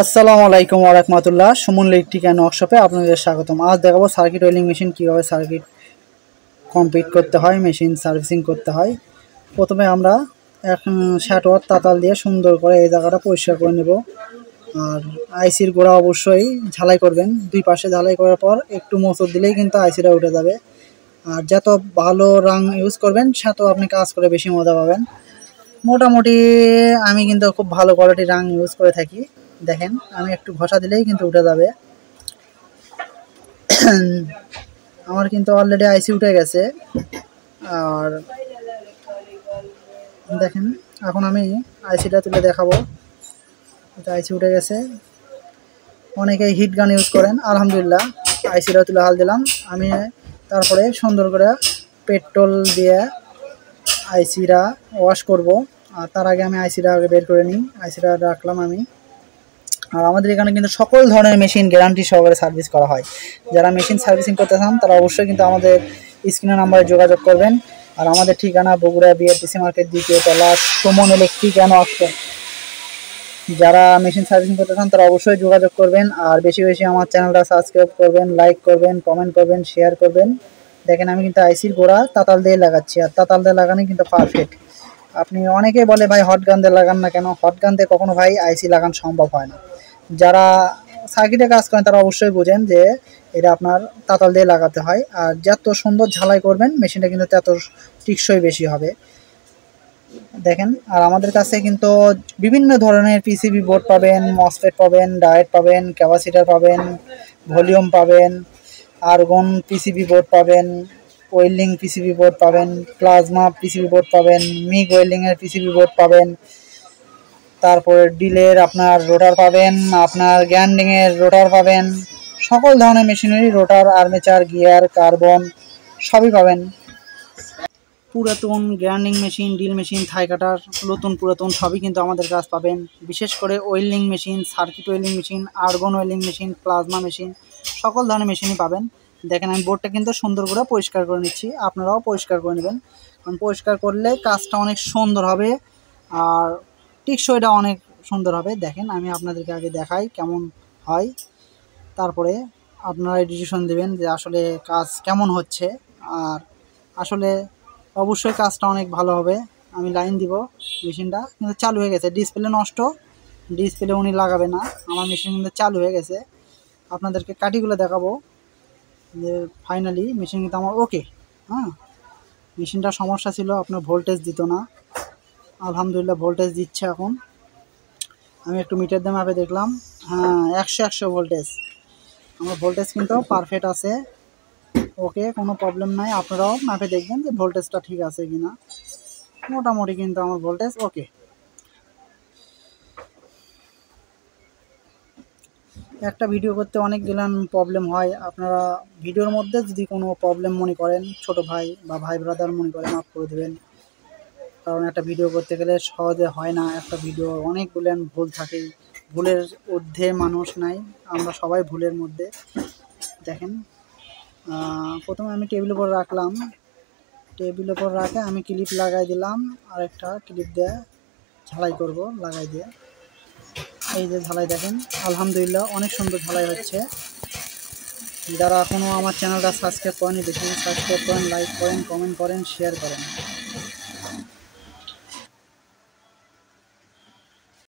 আসসালামু আলাইকুম ওয়া রাহমাতুল্লাহ। সুমন ইলেকট্রিক্যাল ওয়ার্কশপে আপনাদের স্বাগতম। আজ দেখাবো সার্কিট ওয়েল্ডিং মেশিন কীভাবে সার্কিট কমপ্লিট করতে হয়, মেশিন সার্ভিসিং করতে হয়। প্রথমে আমরা এক শ্যাটোয়ার তাতাল দিয়ে সুন্দর করে এই জায়গাটা পরিষ্কার করে নেব। আর আইসির গোড়া অবশ্যই ঝালাই করবেন। দুই পাশে ঝালাই করার পর একটু মোচড় দিলেই কিন্তু আইসিটা উঠে যাবে। আর যত ভালো রং ইউজ করবেন তত আপনি কাজ করে বেশি মজা পাবেন। মোটামুটি আমি কিন্তু খুব ভালো কোয়ালিটির রং ইউজ করে থাকি। দেখেন আমি একটু ঘষা দিলেই কিন্তু উঠে যাবে। আমার কিন্তু অলরেডি আইসি উঠে গেছে। আর দেখেন এখন আমি আইসিটা তুলে দেখাবো। আইসি উঠে গেছে। অনেকেই হিট গান ইউজ করেন, আলহামদুলিল্লাহ আইসিটা তুলে হাল দিলাম আমি। তারপরে সুন্দর করে পেট্রোল দিয়ে আইসিটা ওয়াশ করব। আর তার আগে আমি আইসিটা আগে বের করে নিই। আইসিটা রাখলাম আমি। আর আমাদের এখানে কিন্তু সকল ধরনের মেশিন গ্যারান্টি সহকারে সার্ভিস করা হয়। যারা মেশিন সার্ভিসিং করতে চান তারা অবশ্যই কিন্তু আমাদের স্ক্রিনের নাম্বারে যোগাযোগ করবেন। আর আমাদের ঠিকানা বগুড়া বিআরটিসি মার্কেট, দ্বিতীয় তলা, সুমন ইলেকট্রিক্যাল ওয়ার্কশপ। যারা মেশিন সার্ভিসিং করতে চান তারা অবশ্যই যোগাযোগ করবেন। আর বেশি বেশি আমার চ্যানেলটা সাবস্ক্রাইব করবেন, লাইক করবেন, কমেন্ট করবেন, শেয়ার করবেন। দেখেন আমি কিন্তু আইসির গোড়া তাতাল দিয়ে লাগাচ্ছি। আর তাতাল দিয়ে লাগানো কিন্তু পারফেক্ট। আপনি অনেকেই বলে ভাই হট গান দিয়ে লাগান না কেন? হট গান দিয়ে কখনো ভাই আইসি লাগানো সম্ভব হয় না। যারা সার্কিটে কাজ করেন তারা অবশ্যই বোঝেন যে এটা আপনার তাতাল দিয়ে লাগাতে হয়। আর যত সুন্দর ঝালাই করবেন মেশিনটা কিন্তু তত টিকসই বেশি হবে। দেখেন আর আমাদের কাছে কিন্তু বিভিন্ন ধরনের পিসিবি বোর্ড পাবেন, মসফেট পাবেন, ডায়েট পাবেন, ক্যাপাসিটার পাবেন, ভলিউম পাবেন, আর্গন পিসিবি বোর্ড পাবেন, ওয়েল্ডিং পিসিবি বোর্ড পাবেন, প্লাজমা পিসিবি বোর্ড পাবেন, মিগ ওয়েল্ডিংয়ের পিসিবি বোর্ড পাবেন। তারপরে ডিলের আপনার রোটার পাবেন, আপনার গ্যান্ডিংয়ের রোটার পাবেন। সকল ধরনের মেশিনারি, রোটার, আর্মেচার, গিয়ার, কার্বন সবই পাবেন। পুরাতন গ্রাইন্ডিং মেশিন, ড্রিল মেশিন, থাই কাটার, নতুন পুরাতন সবই কিন্তু আমাদের কাছে পাবেন। বিশেষ করে welding machine, circuit welding machine, argon welding machine, plasma machine সকল ধরনের মেশিনই পাবেন। দেখেন আমি বোর্ডটা কিন্তু সুন্দর করে পরিষ্কার করে নিচ্ছি, আপনারাও পরিষ্কার করে নেবেন। কারণ পরিষ্কার করলে কাজটা অনেক সুন্দর হবে আর টিকসইটা অনেক সুন্দর হবে। দেখেন আমি আপনাদেরকে আগে দেখাই কেমন হয়, তারপরে আপনারা ডিসিশন দেবেন যে আসলে কাজ কেমন হচ্ছে। আর আসলে অবশ্যই কাজটা অনেক ভালো হবে। আমি লাইন দিব, মেশিনটা কিন্তু চালু হয়ে গেছে। ডিসপ্লে নষ্ট, ডিসপ্লে উনি লাগাবে না। আমার মেশিন কিন্তু চালু হয়ে গেছে। আপনাদেরকে কাঠিগুলো দেখাবো যে ফাইনালি মেশিন কিন্তু আমার ওকে। হ্যাঁ, মেশিনটা সমস্যা ছিল, আপনার ভোল্টেজ দিত না। আলহামদুলিল্লাহ ভোল্টেজ দিচ্ছে এখন। আমি একটু মিটার দিয়ে মাপে দেখলাম, হ্যাঁ 100 ভোল্টেজ। আমার ভোল্টেজ কিন্তু পারফেক্ট আছে, ওকে, কোনো প্রবলেম নাই। আপনারাও মাপে দেখবেন যে ভোল্টেজটা ঠিক আছে কিনা। মোটামুটি কিন্তু আমার ভোল্টেজ ওকে। একটা ভিডিও করতে অনেক গেলাম প্রবলেম হয়। আপনারা ভিডিওর মধ্যে যদি কোনো প্রবলেম মনে করেন, ছোট ভাই বা ভাই ব্রাদার মনে করেন, মাফ করে দেবেন। কারণ একটা ভিডিও করতে গেলে সহজে হয় না। একটা ভিডিও অনেকগুলো ভুল থাকে, ভুলের ঊর্ধ্বে মানুষ নাই, আমরা সবাই ভুলের মধ্যে। দেখেন প্রথমে আমি টেবিলের উপর রাখলাম, টেবিলের উপর রাখে আমি ক্লিপ লাগাই দিলাম। আরেকটা ক্লিপ দিয়ে ঝালাই করব, লাগাই দিয়ে এই যে ঝালাই দেখেন আলহামদুলিল্লাহ অনেক সুন্দর ঝালাই হচ্ছে। যারা এখনও আমার চ্যানেলটা সাবস্ক্রাইব করেনি, বেশি সাবস্ক্রাইব করেন, লাইক করেন, কমেন্ট করেন, শেয়ার করেন।